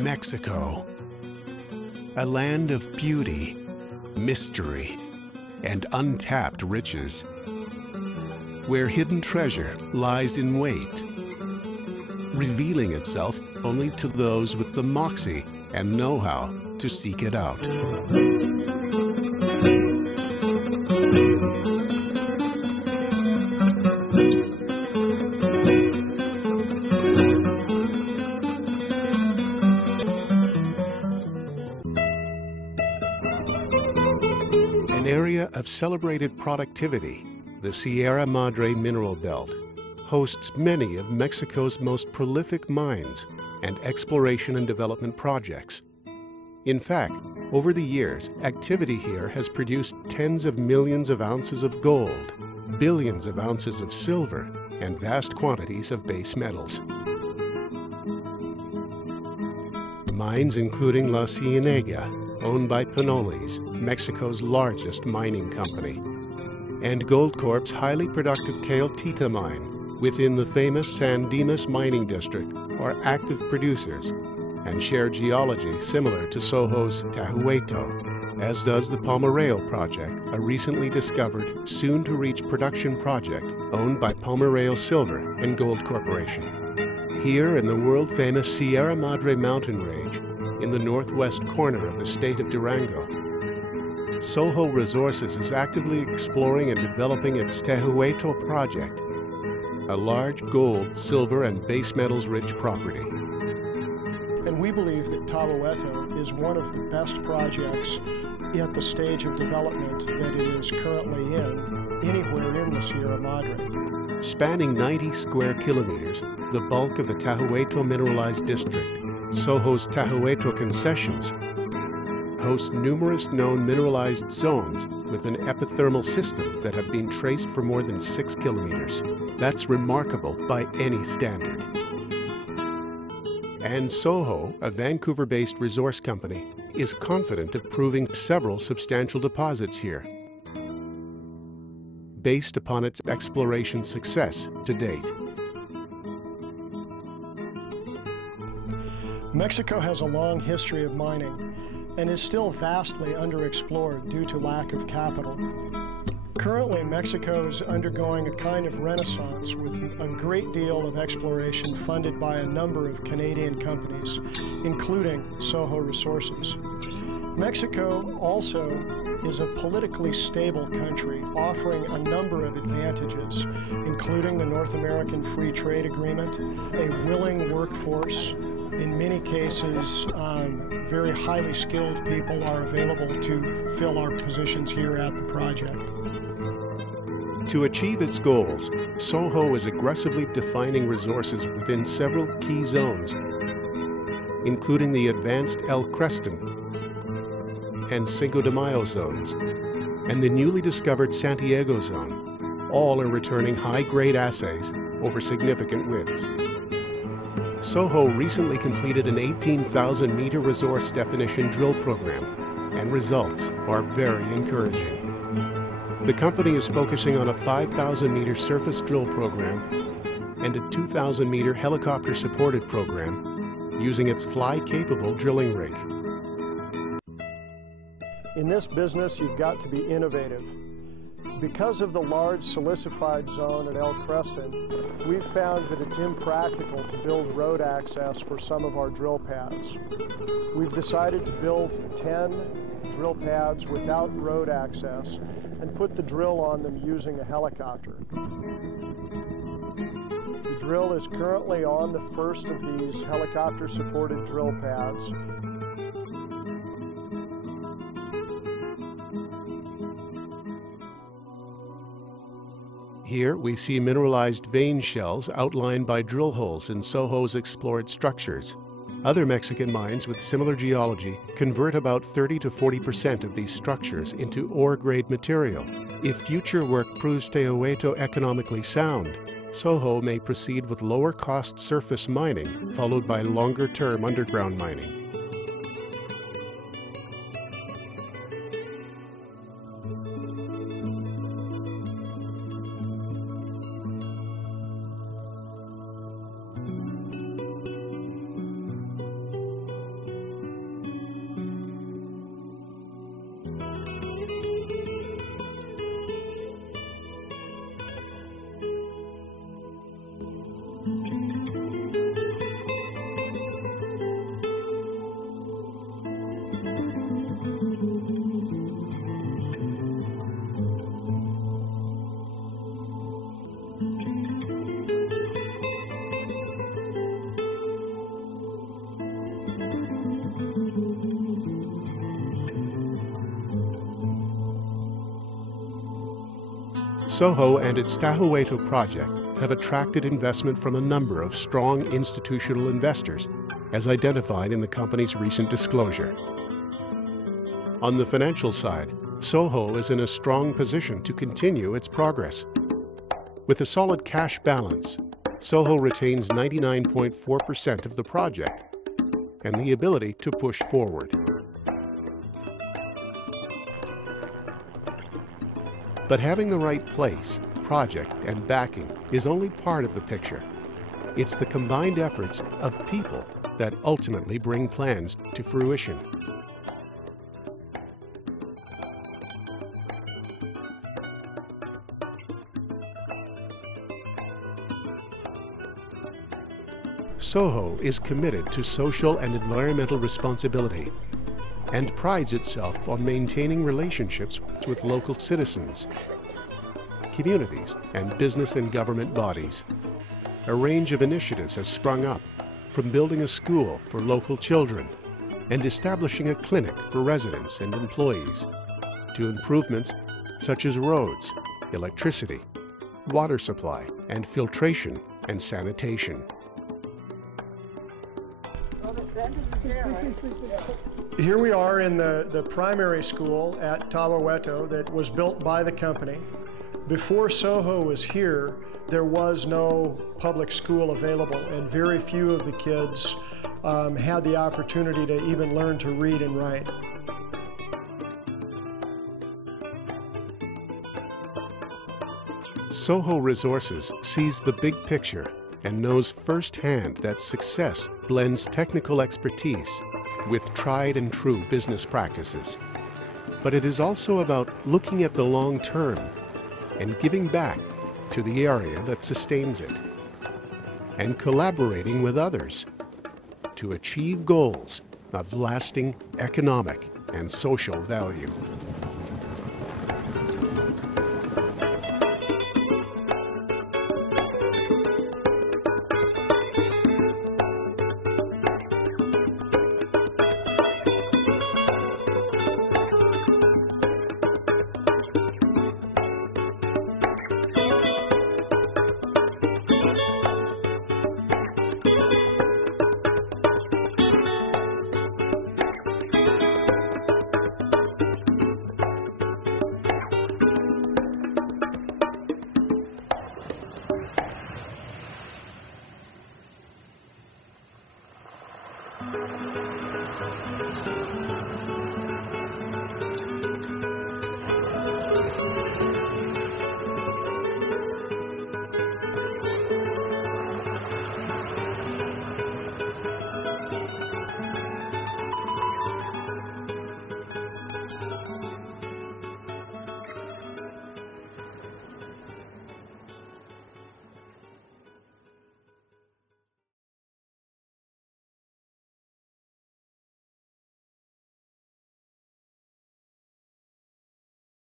Mexico, a land of beauty, mystery, and untapped riches, where hidden treasure lies in wait, revealing itself only to those with the moxie and know-how to seek it out. An area of celebrated productivity, the Sierra Madre mineral belt hosts many of Mexico's most prolific mines and exploration and development projects. In fact, over the years, activity here has produced tens of millions of ounces of gold, billions of ounces of silver, and vast quantities of base metals. Mines including La Cienega, owned by Penoles, Mexico's largest mining company, and Goldcorp's highly productive Teotita mine within the famous San Dimas mining district are active producers and share geology similar to Soho's Tahueto, as does the Palmarejo project, a recently discovered, soon-to-reach production project owned by Palmarejo Silver and Gold Corporation. Here in the world-famous Sierra Madre mountain range, in the northwest corner of the state of Durango, Soho Resources is actively exploring and developing its Tahueto project, a large gold, silver, and base metals-rich property. And we believe that Tahueto is one of the best projects at the stage of development that it is currently in, anywhere in the Sierra Madre. Spanning 90 square kilometers, the bulk of the Tahueto mineralized district, Soho's Tahueto concessions, host numerous known mineralized zones with an epithermal system that have been traced for more than 6 kilometers. That's remarkable by any standard. And Soho, a Vancouver-based resource company, is confident of proving several substantial deposits here, based upon its exploration success to date. Mexico has a long history of mining and is still vastly underexplored due to lack of capital. Currently, Mexico is undergoing a kind of renaissance with a great deal of exploration funded by a number of Canadian companies, including Soho Resources. Mexico also is a politically stable country, offering a number of advantages, including the North American Free Trade Agreement, a willing workforce. In many cases, very highly skilled people are available to fill our positions here at the project. To achieve its goals, Soho is aggressively defining resources within several key zones, including the advanced El Creston and Cinco de Mayo zones, and the newly discovered Santiago zone. All are returning high-grade assays over significant widths. Soho recently completed an 18,000-meter resource definition drill program, and results are very encouraging. The company is focusing on a 5,000-meter surface drill program and a 2,000-meter helicopter-supported program using its fly-capable drilling rig. In this business, you've got to be innovative. Because of the large silicified zone at El Creston, we've found that it's impractical to build road access for some of our drill pads. We've decided to build 10 drill pads without road access and put the drill on them using a helicopter. The drill is currently on the first of these helicopter-supported drill pads. Here we see mineralized vein shells outlined by drill holes in Soho's explored structures. Other Mexican mines with similar geology convert about 30 to 40% of these structures into ore-grade material. If future work proves Tahueto economically sound, Soho may proceed with lower-cost surface mining, followed by longer-term underground mining. Soho and its Tahueto project have attracted investment from a number of strong institutional investors, as identified in the company's recent disclosure. On the financial side, Soho is in a strong position to continue its progress. With a solid cash balance, Soho retains 99.4% of the project and the ability to push forward. But having the right place, project, and backing is only part of the picture. It's the combined efforts of people that ultimately bring plans to fruition. Soho is committed to social and environmental responsibility and prides itself on maintaining relationships with local citizens, communities, and business and government bodies. A range of initiatives has sprung up, from building a school for local children and establishing a clinic for residents and employees, to improvements such as roads, electricity, water supply, and filtration and sanitation. Here we are in the primary school at Tahueto that was built by the company. Before Soho was here, there was no public school available, and very few of the kids had the opportunity to even learn to read and write. Soho Resources sees the big picture and knows firsthand that success blends technical expertise with tried and true business practices. But it is also about looking at the long term and giving back to the area that sustains it, and collaborating with others to achieve goals of lasting economic and social value.